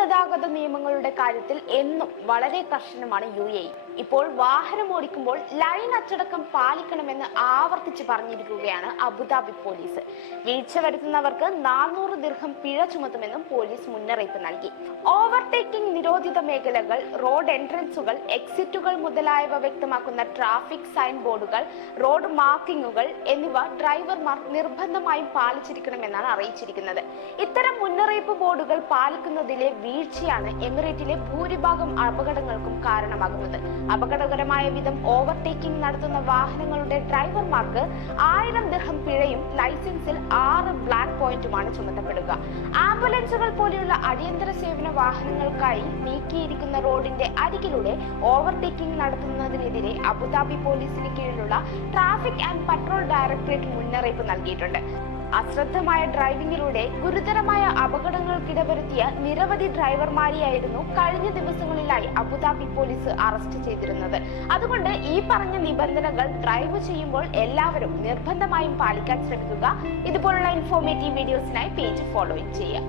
ഗതാഗത നിയമങ്ങളുടെ കാര്യത്തിൽ എന്നും വളരെ കർശനമാണ് UAE. ഇപ്പോൾ വാഹനം ഓടിക്കുമ്പോൾ ലൈൻ അച്ചടക്കം പാലിക്കണമെന്ന് ആവർത്തിച്ച് പറഞ്ഞിരിക്കുകയാണ് അബുദാബി പോലീസ്. വീഴ്ച വരുത്തുന്നവർക്ക് 400 ദിർഹം പിഴ ചുമത്തുമെന്നും പോലീസ് മുന്നറിയിപ്പ് നൽകി. ഓവർടേക്കിംഗ് നിരോധിത മേഖലകൾ, റോഡ് എൻട്രൻസുകൾ, എക്സിറ്റുകൾ മുതലായവ വ്യക്തമാക്കുന്ന ട്രാഫിക് സൈൻ ബോർഡുകൾ, റോഡ് മാർക്കിങ്ങുകൾ എന്നിവ ഡ്രൈവർമാർ നിർബന്ധമായും പാലിച്ചിരിക്കണമെന്നാണ് അറിയിച്ചിരിക്കുന്നത്. ഇത്തരം മുന്നറിയിപ്പ് ബോർഡുകൾ പാലിക്കുന്നതിലെ വീഴ്ചയാണ് എമിറേറ്റിലെ ഭൂരിഭാഗം അപകടങ്ങൾക്കും കാരണമാകുന്നത്. അപകടകരമായ വിധം ഓവർടേക്കിംഗ് നടത്തുന്ന വാഹനങ്ങളുടെ ഡ്രൈവർമാർക്ക് 1000 ദിർഹം പിഴയും ലൈസൻസിൽ 6 ബ്ലാക്ക് പോയിന്റുമാണ് ചുമത്തപ്പെടുക. ആംബുലൻസുകൾ പോലെയുള്ള അടിയന്തര സേവന വാഹനങ്ങൾക്കായി നീക്കിയിരിക്കുന്ന റോഡിന്റെ അരികിലൂടെ ഓവർടേക്കിംഗ് നടത്തുന്നതിനെതിരെ അബുദാബി പോലീസിന് കീഴിലുള്ള ട്രാഫിക് ആൻഡ് പട്രോൾ ഡയറക്ടറേറ്റ് മുന്നറിയിപ്പ് നൽകിയിട്ടുണ്ട്. അശ്രദ്ധമായ ഡ്രൈവിംഗിലൂടെ ഗുരുതരമായ അപകടങ്ങൾക്കിടവരുത്തിയ നിരവധി ഡ്രൈവർമാരെയായിരുന്നു കഴിഞ്ഞ ദിവസങ്ങളിലായി അബുദാബി പോലീസ് അറസ്റ്റ് ചെയ്തിരുന്നത്. അതുകൊണ്ട് ഈ പറഞ്ഞ നിബന്ധനകൾ ഡ്രൈവ് ചെയ്യുമ്പോൾ എല്ലാവരും നിർബന്ധമായും പാലിക്കാൻ ശ്രമിക്കുക. ഇതുപോലുള്ള ഇൻഫോർമേറ്റീവ് വീഡിയോസിനായി പേജ് ഫോളോ ചെയ്യുക.